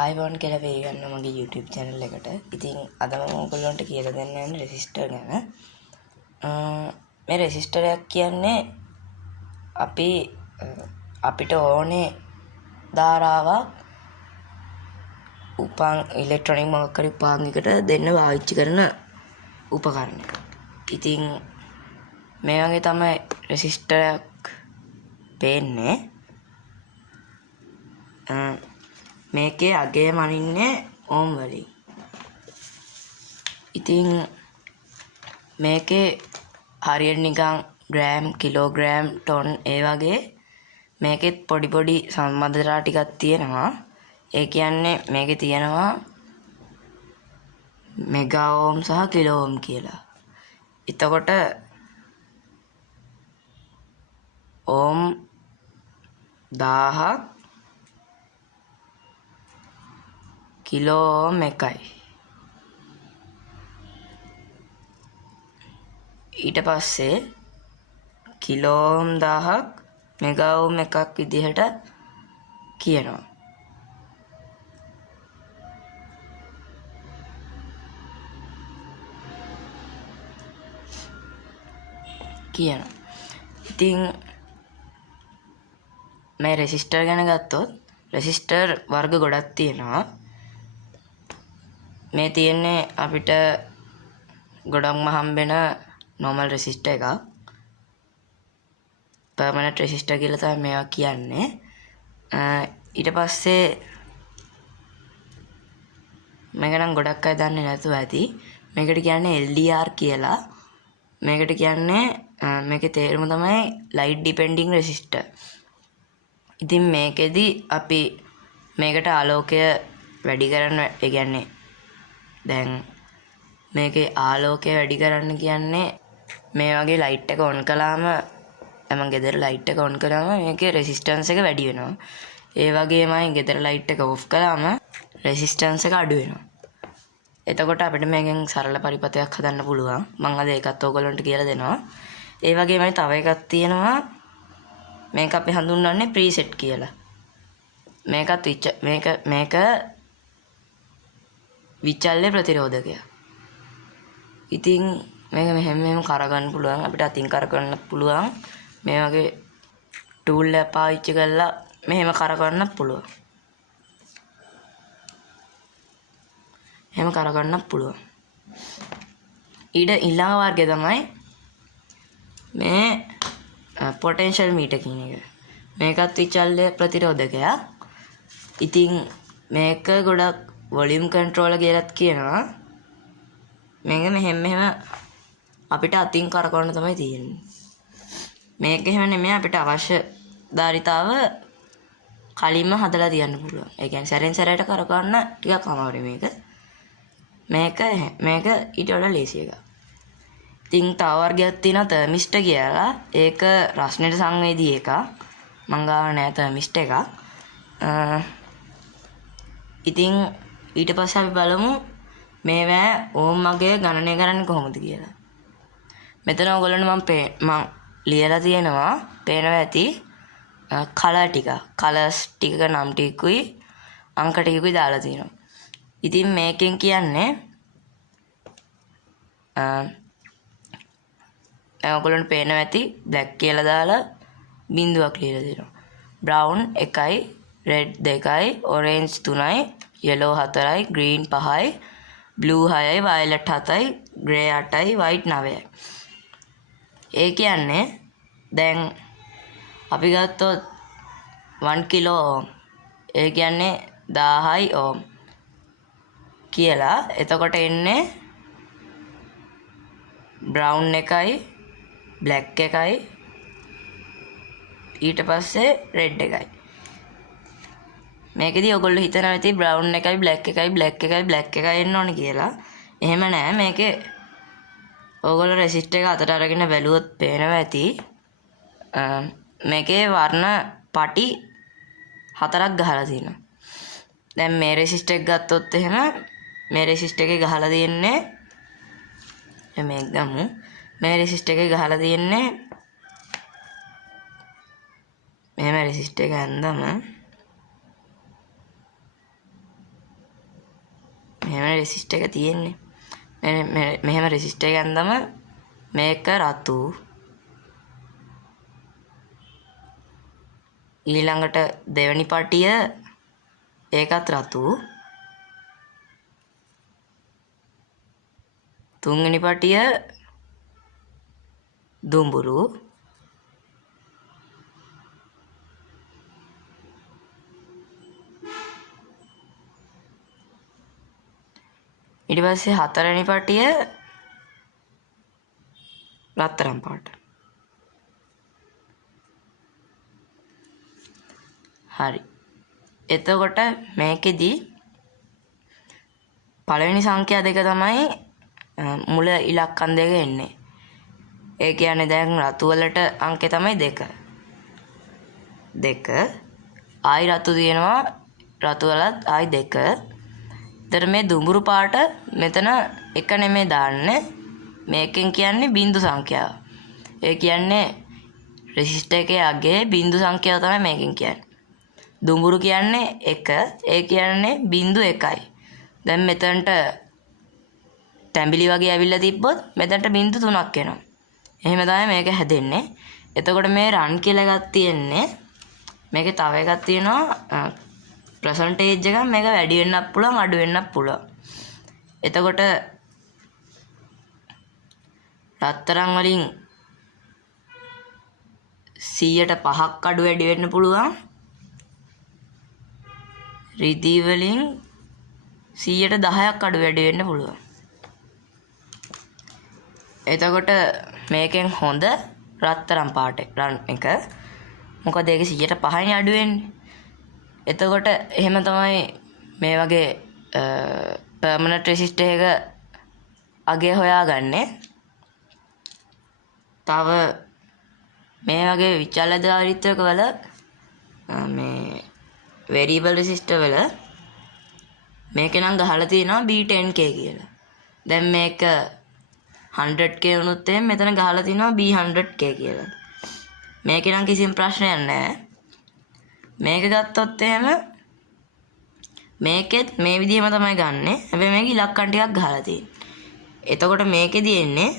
ආයිබෝන් කියලා වේගන්න මගේ YouTube channel එකට. ඉතින් අද මම ඔයගොල්ලන්ට කියලා දෙන්න යන්නේ රෙසිස්ටර් ගැන. මේ රෙසිස්ටර් එකක් කියන්නේ අපිට ඕනේ ධාරාවක් ඉලෙක්ට්‍රොනික මොකක් හරි උපාංගයකට දෙන්න පාවිච්චි කරන උපකරණයක්. ඉතින් මේ වගේ තමයි රෙසිස්ටර් එකක් පේන්නේ. මේකේ අගය මනින්නේ ඕම් වලින්. ඉතින් මේකේ හරියට නිකන් ග්‍රෑම් කිලෝග්‍රෑම් ටොන් ඒ වගේ මේකෙත් පොඩි සම්බන්ධතා ටිකක් තියෙනවා. ඒ කියන්නේ මේකේ තියෙනවා මෙගා ඕම් සහ කිලෝ ඕම් කියලා. එතකොට ඕම් 1000ක් කිලෝ ඕම් එකයි. ඊට පස්සේ කිලෝ ඕම් 1000ක් මෙගා ඕම් එකක් විදිහට කියනවා. ඉතින් මේ රෙසිස්ටර් ගැන ගත්තොත් රෙසිස්ටර් වර්ග ගොඩක් තියෙනවා. මේ තියෙන්නේ අපිට ගොඩක්ම හම්බෙන normal resistor එකක්. permanent resistor කියලා තමයි මේවා කියන්නේ. ඊට පස්සේ මේක නම් ගොඩක් අය දන්නේ නැතුව ඇති. මේකට කියන්නේ LDR කියලා. මේකට කියන්නේ මේකේ තේරුම තමයි light depending resistor. ඉතින් මේකෙදි අපි මේකට ආලෝකය වැඩි කරන්න, ඒ කියන්නේ දැන් මේකේ ආලෝකය වැඩි කරන්න කියන්නේ මේ වගේ ලයිට් එක ඔන් කළාම, මම ගෙදර ලයිට් එක ඔන් කළාම මේකේ රෙසිස්ටන්ස් එක වැඩි වෙනවා. ඒ වගේමයි ගෙදර ලයිට් එක ඔෆ් කළාම රෙසිස්ටන්ස් එක අඩු වෙනවා. එතකොට අපිට මේකෙන් සරල පරිපථයක් හදන්න පුළුවන්. මම අද ඒකත් ඕගොල්ලන්ට කියලා දෙනවා. ඒ වගේමයි තව එකක් තියෙනවා. මේක අපි හඳුන්වන්නේ ප්‍රීසෙට් කියලා. මේක විචල්්‍ය ප්‍රතිරෝධකයක්. ඉතින් මේක මෙහෙම කරගන්න පුළුවන්. අපිට අතින් කරගන්න පුළුවන්. මේ වගේ ටූල් එක පාවිච්චි කරලා මෙහෙම කරගන්න පුළුවන්. එහෙම කරගන්න පුළුවන්. ඊළඟ වර්ගය තමයි මේ පොටෙන්ෂල් මීටර් කියන එක. මේකත් විචල්්‍ය ප්‍රතිරෝධකයක්. ඉතින් මේක ගොඩක් වොලියුම් කන්ට්‍රෝලර් කියලාත් කියනවා. මේක මෙහෙම අපිට අතින් කරකවන්න තමයි තියෙන්නේ. මේක එහෙම නෙමෙයි, අපිට අවශ්‍ය ධාරිතාව කලින්ම හදලා තියන්න පුළුවන්. ඒ කියන්නේ සැරෙන් සැරේට කරකවන්න ටිකක් අමාරුයි මේක. මේක ඊට වඩා ලේසි එකක්. ඉතින් තව වර්ගයක් තියෙනවා තර්මිස්ටර් කියලා. ඒක රස්නෙට සංවේදී එකක්. මං ගාව නෑ තර්මිස්ටර් එකක්. ඉතින් ඊට පස්සේ අපි බලමු මේවා ඕම් අගය ගණනය කරන්නේ කොහොමද කියලා. මෙතන ඔයගොල්ලන්ට මම ලියලා තියෙනවා, පේනවා ඇති කලර් ටික. කලර්ස් ටික නම් ටිකුයි අංක ටිකුයි දාලා තියෙනවා. ඉතින් මේකෙන් කියන්නේ ඔයගොල්ලන්ට පේනවා ඇති බ්ලැක් කියලා දාලා බිංදුවක් ලියලා දෙනවා. බ්‍රවුන් 1යි, රෙඩ් 2යි, ඔරේන්ජ් 3යි, yellow 4යි, green 5යි, blue 6යි, violet 7යි, grey 8යි, white 9යි. ඒ කියන්නේ දැන් අපි ගත්තොත් 1 කිලෝ ඕම්, ඒ කියන්නේ 1000යි ඕම් කියලා. එතකොට එන්නේ බ්‍රවුන් 1යි, බ්ලැක් 1යි, ඊට පස්සේ රෙඩ් 1යි. මේකෙදි ඔයගොල්ලෝ හිතනවා ඇති බ්‍රවුන් 1යි, බ්ලැක් 1යි, බ්ලැක් 1යි, බ්ලැක් 1යි එන්න ඕනේ කියලා. එහෙම නෑ. මේකේ ඔයගොල්ලෝ රෙසිස්ටර් එක අතට අරගෙන බැලුවොත් පේනවා ඇති මේකේ වර්ණ පටි 4ක් ගහලා තියෙනවා. දැන් මේ රෙසිස්ටර් එක ගත්තොත් එහෙම මේ රෙසිස්ටර් එකේ ගහලා තියෙන්නේ මේක ගමු. මේ රෙසිස්ටර් එකේ ගහලා තියෙන්නේ මෙහෙම රෙසිස්ටර් එක ඇඳම මෙහෙමනේ රෙසිස්ටර් එක තියෙන්නේ. මෙහෙම රෙසිස්ටර් එක ඇඳම මේක රතු. ඊළඟට දෙවෙනි පටිය ඒකත් රතු. තුන්වෙනි පටිය දුඹුරු. ඊට පස්සේ හතරවෙනි පටිය රත්තරන් පාට. හරි. එතකොට මේකෙදි පළවෙනි සංඛ්‍යා දෙක තමයි මුල ඉලක්කම් දෙක එන්නේ. ඒ කියන්නේ දැන් රතු වලට අංකය තමයි 2. 2. ආයි රතු තියෙනවා. රතු වලත් ආයි 2. එතන මේ දුඹුරු පාට මෙතන එක නෙමෙයි දාන්නේ. මේකෙන් කියන්නේ බිංදු සංඛ්‍යාව. ඒ කියන්නේ රෙසිස්ටර් එකේ අගේ බිංදු සංඛ්‍යාව තමයි මේකෙන් කියන්නේ. දුඹුරු කියන්නේ 1. ඒ කියන්නේ බිංදු 1යි. දැන් මෙතනට තැඹිලි වගේ ඇවිල්ලා තිබ්බොත් මෙතනට බිංදු 3ක් එනවා. එහෙම තමයි මේක හැදෙන්නේ. එතකොට මේ රන් කියලා එකක් තියෙන්නේ. මේකේ තව එකක් තියෙනවා ප්‍රසන්ටේජ් එකක්. මේක වැඩි වෙන්නත් පුළුවන් අඩු වෙන්නත් පුළුවන්. එතකොට රත්තරන් වලින් 100%ක් අඩු වැඩි වෙන්න පුළුවන්. රිදී වලින් 110ක් අඩු වැඩි වෙන්න පුළුවන්. එතකොට මේකෙන් හොඳ රත්තරන් පාට රන් එක. මොකද ඒක 105යි අඩු වෙන්නේ. එතකොට එහෙම තමයි මේ වගේ පර්මනන්ට් රෙසිස්ටර් එක අගේ හොයාගන්නේ. තව මේ වගේ විචලදාරීත්වක වල මේ වෙරියබල් රෙසිස්ටර් වල මේක නම් ගහලා තියෙනවා B10K කියලා. දැන් මේක 100K වුණොත් එහෙනම් මෙතන ගහලා තිනවා B100K කියලා. මේකේ නම් කිසිම ප්‍රශ්නයක් නැහැ. මේක ගත්තොත් එහෙම මේකෙත් මේ විදිහම තමයි ගන්නෙ. හැබැයි මේක ඉලක්කම් ටිකක් ගහලා තියෙන්නේ. එතකොට මේකෙදි එන්නේ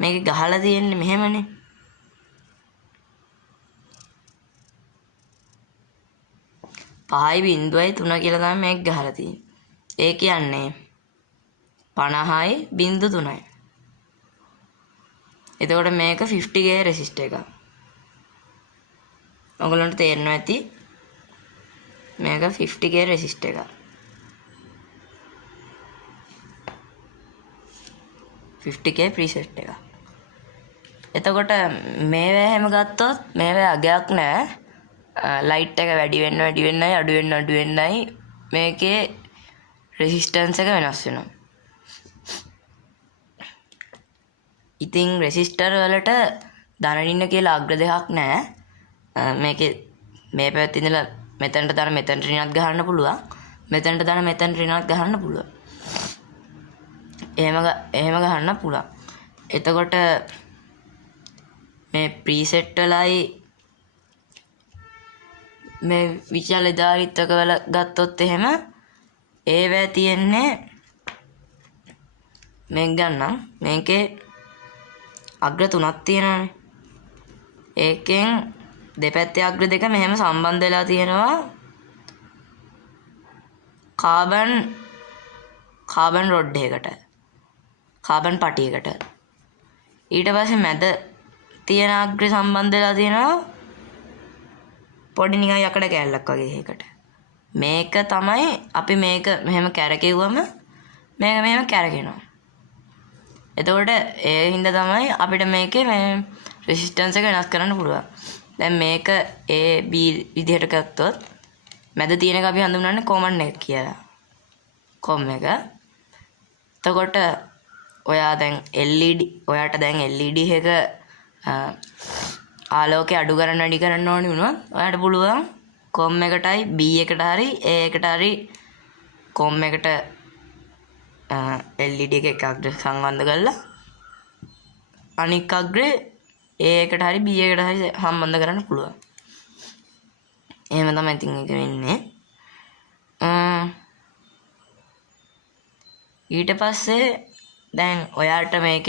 මේක ගහලා තියෙන්නේ මෙහෙමනේ. පහයි බිංදුවයි 3 කියලා තමයි මේක ගහලා තියෙන්නේ. ඒ කියන්නේ 50යි බිංදු 3යි. එතකොට මේක 50K රෙසිස්ටර් එකක්. ඔයගොල්ලන්ට තේරෙනවා ඇති මේක 50K රෙසිස්ටර් එකක්. 50K ප්‍රීසෙට් එකක්. එතකොට මේවා හැම ගත්තොත් මේවා අගයක් නැහැ. ලයිට් එක වැඩි වෙන්නයි අඩු වෙන්නයි මේකේ රෙසිස්ටන්ස් එක වෙනස් වෙනවා. ඉතින් රෙසිස්ටර් වලට ධන කියලා අග්‍ර දෙකක් නැහැ. මේකේ මේ පැත්තේ ඉඳලා මෙතනට දාන මෙතනට ඍණත් ගහන්න පුළුවන්. මෙතනට දාන මෙතනට ඍණත් ගහන්න පුළුවන්. එහෙම ගහන්න පුළුවන්. එතකොට මේ ප්‍රීසෙට් වලයි මේ විචලදාරීත්වක වල ගත්තොත් එහෙම ඒවැ තියෙන්නේ මේක ගන්නම්. මේකේ අග්‍ර 3ක් තියෙනවානේ. ඒකෙන් දෙපැත්තේ අග්‍ර දෙක මෙහෙම සම්බන්ධ වෙලා තියෙනවා කාබන් රොඩ් එකකට. කාබන් පටියකට. ඊට පස්සේ මැද තියෙන අග්‍රේ සම්බන්ධ වෙලා තියෙනවා පොඩි නිකන් යකඩ කෑල්ලක් වගේ එකකට. මේක තමයි අපි මේක මෙහෙම කැරකෙව්වම මේක මෙහෙම කැරකෙනවා. එතකොට ඒ හින්දා තමයි අපිට මේකේ මේ රෙසිස්ටන්ස් එක වෙනස් කරන්න පුළුවන්. දැන් මේක A B විදිහට ගත්තොත් මැද තියෙන එක අපි හඳුන්වන්නේ කොමන් එක කියලා. කොම් එක. එතකොට ඔයාට දැන් LED එක ආලෝකය අඩු කරන්න වැඩි කරන්න ඕනි වුණොත් ඔයාට පුළුවන් කොම් එකටයි B එකට හරි A එකට හරි කොම් එකට LED එක අග්‍ර සම්බන්ධ කරලා අනික් අග්‍රේ A එකට හරි B එකට හරි සම්බන්ධ කරන්න පුළුවන්. එහෙම තමයි ඉතින් ඒක වෙන්නේ. ඊට පස්සේ දැන් ඔයාට මේක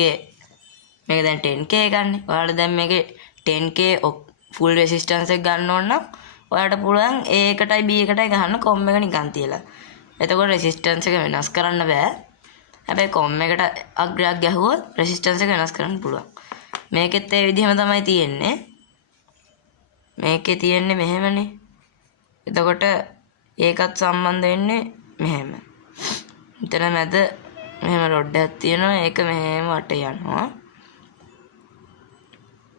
දැන් 10k ගන්න. ඔයාලා දැන් මේකේ 10k ෆුල් රෙසිස්ටන්ස් එක ගන්න ඕන නම් ඔයාලට පුළුවන් A එකටයි B එකටයි ගහන්න කොම් එක නිකන් තියලා. එතකොට රෙසිස්ටන්ස් එක වෙනස් කරන්න බෑ. හැබැයි කොම් එකට අග්‍රයක් ගැහුවොත් රෙසිස්ටන්ස් එක වෙනස් කරන්න පුළුවන්. මේකෙත් ඒ විදිහම තමයි තියෙන්නේ. මේකේ තියෙන්නේ මෙහෙමනේ. එතකොට ඒකත් සම්බන්ධ වෙන්නේ මෙහෙම. මෙතන මැද මෙහෙම රොඩ් එකක් තියෙනවා. ඒක මෙහෙම වට යනවා.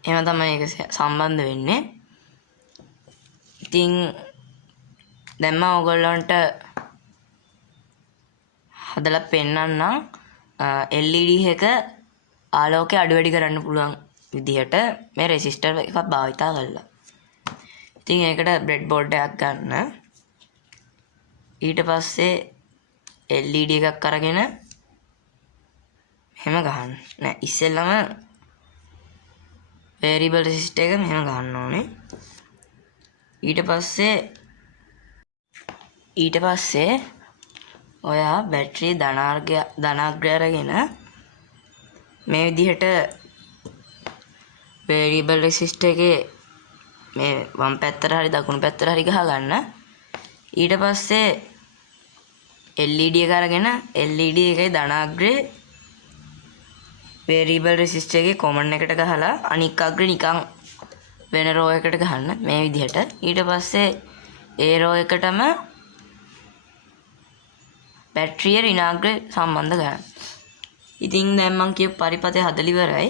එහෙම තමයි ඒක සම්බන්ධ වෙන්නේ. ඉතින් දැන් මම ඔයගොල්ලන්ට හදලා පෙන්නන්නම් LED එක ආලෝකය අඩු වැඩි කරන්න පුළුවන් විදිහට මේ රෙසිස්ටර් එකක් භාවිතා කරලා. ඉතින් ඒකට බ්‍රෙඩ් බෝඩ් එකක් ගන්න. ඊට පස්සේ LED එකක් අරගෙන මෙහෙම ගහන්න. නෑ ඉස්සෙල්ලම variable resistor එක මෙහෙම ගන්න ඕනේ. ඊට පස්සේ ඔයා බැටරිය ධනාග්‍රය අරගෙන මේ විදිහට variable resistor එකේ මේ වම් පැත්තට හරි දකුණු පැත්තට හරි ගහ ගන්න. ඊට පස්සේ LED එක අරගෙන LED එකේ ධනාග්‍රේ variable resistor එකේ common එකට ගහලා අනික් අග්‍රේ නිකන් වෙන row එකකට ගහන්න මේ විදිහට. ඊට පස්සේ ඒ row එකටම බැටරිය ඍණාග්‍රේ සම්බන්ධ කරන්න. ඉතින් දැන් මම කියපු පරිපතේ හදලා ඉවරයි.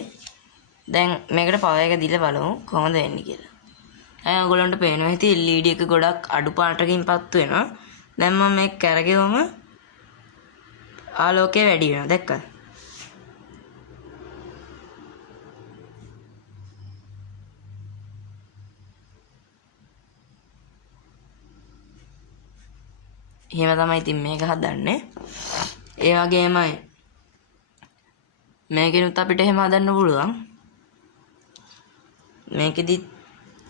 දැන් මේකට පවර් එක දීලා බලමු කොහොමද වෙන්නේ කියලා. දැන් ඔයගොල්ලන්ට පේනවා ඇති LED එක ගොඩක් අඩු පාටකින් පත්තු වෙනවා. දැන් මම මේක කරගෙවම ආලෝකය වැඩි වෙනවා. දැක්කද? එහෙම තමයි ඉතින් මේක හදන්නේ. ඒ වගේමයි මේකෙනුත් අපිට එහෙම හදන්න පුළුවන්. මේකෙදි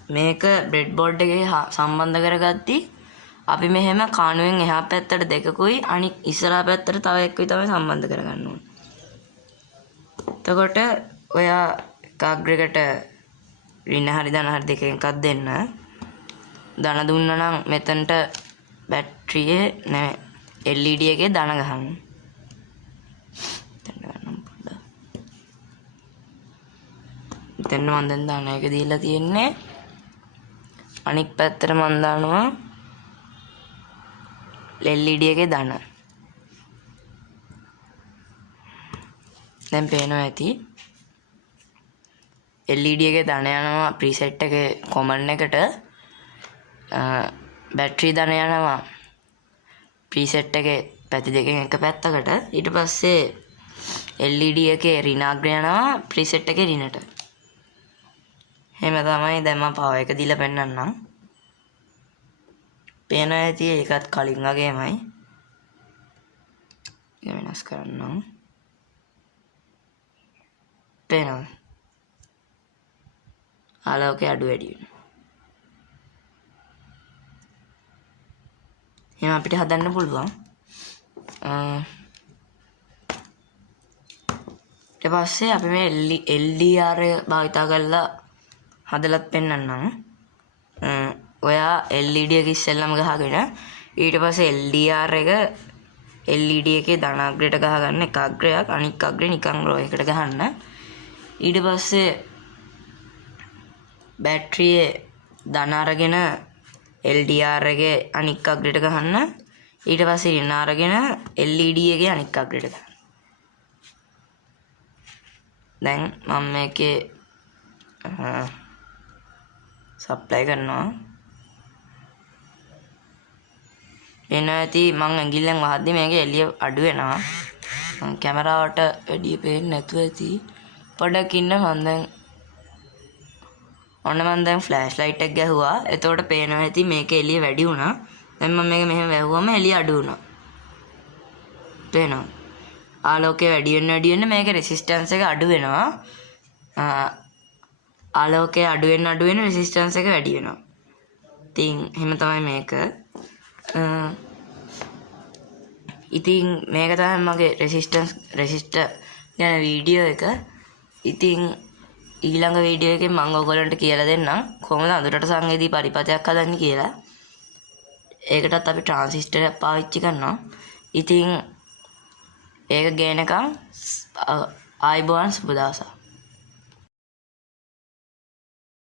මේක බ්‍රෙඩ් බෝඩ් එකේ සම්බන්ධ කරගද්දි අපි මෙහෙම කාණුවෙන් එහා පැත්තට දෙකකුයි අනිත් ඉස්සරහා පැත්තට තව එකකුයි තමයි සම්බන්ධ කරගන්න ඕනේ. එතකොට ඔයා කාග්‍රයකට ඍණ හරි ධන හරි දෙකෙන් එකක් දෙන්න. ධන දුන්නා නම් මෙතනට බැටරියේ නෑ LED එකේ ධන ගහන්න. මෙතන මම දැන් ධන එක දීලා තියෙන්නේ. අනික් පැත්තට මම දානවා LED එකේ ධන. දැන් පේනවා ඇති LED එකේ ධන යනවා ප්‍රීසෙට් එකේ කොමන් එකට. බැටරි ධන යනවා ප්‍රීසෙට් එකේ පැති දෙකෙන් එක පැත්තකට. ඊට පස්සේ LED එකේ ඍණාග්‍රය යනවා ප්‍රීසෙට් එකේ ඍණට. එහෙම තමයි දැන් මම පවර් එක දීලා පෙන්නන්නම්. පේනවා ඇති ඒකත් කලින් වගේමයි. ඒක වෙනස් කරන්නම්. පේනවා ආලෝකය අඩු වැඩි වෙනවා. එහෙනම් අපිට හදන්න පුළුවන්. ඊට පස්සේ අපි මේ LDR භාවිතා කරලා හදලත් පෙන්නන්නම්. ඔයා LED එක ඉස්සෙල්ලම ගහගෙන ඊට පස්සේ LDR එක LED එකේ ධනාග්‍රයට ගහගන්න එක අග්‍රයක් අනික් අග්‍රේ නිකන් row එකට ගහන්න. ඊට පස්සේ බැටරියේ ධන අරගෙන LDR එකේ අනික් අග්‍රයට ගහන්න. ඊට පස්සේ ඍණ අරගෙන LED එකේ අනික් අග්‍රයට ගහන්න. දැන් මම මේකේ සප්ලයි කරනවා. එන ඇති මම ඇඟිල්ලෙන් වහද්දි මේකේ එළිය අඩු වෙනවා. කැමරාවට එළිය පේන්නේ නැතුව ඇති. පොඩ්ඩක් ඉන්න මම දැන් ෆ්ලෑෂ් ලයිට් එක ගැහුවා. එතකොට පේනවා ඇති මේකේ එළිය වැඩි වුණා. දැන් මම මේක මෙහෙම වැහුවම එළිය අඩු වුණා. පේනවා. ආලෝකය වැඩි වෙන්න මේකේ රෙසිස්ටන්ස් එක අඩු වෙනවා. ආලෝකය අඩු වෙන රෙසිස්ටන්ස් එක වැඩි වෙනවා. ඉතින් එහෙම තමයි මේක. ඉතින් මේක තමයි මගේ රෙසිස්ටර් ගැන වීඩියෝ එක. ඉතින් ඊළඟ වීඩියෝ එකෙන් මම ඔයගොල්ලන්ට කියලා දෙන්නම් කොහොමද අඳුරට සංවේදී පරිපථයක් හදන්නේ කියලා. ඒකටත් අපි ට්‍රාන්සිස්ටරයක් පාවිච්චි කරනවා. ඉතින් ඒක ගේනකම් ආයිබෝවන් සුබ දවසක්.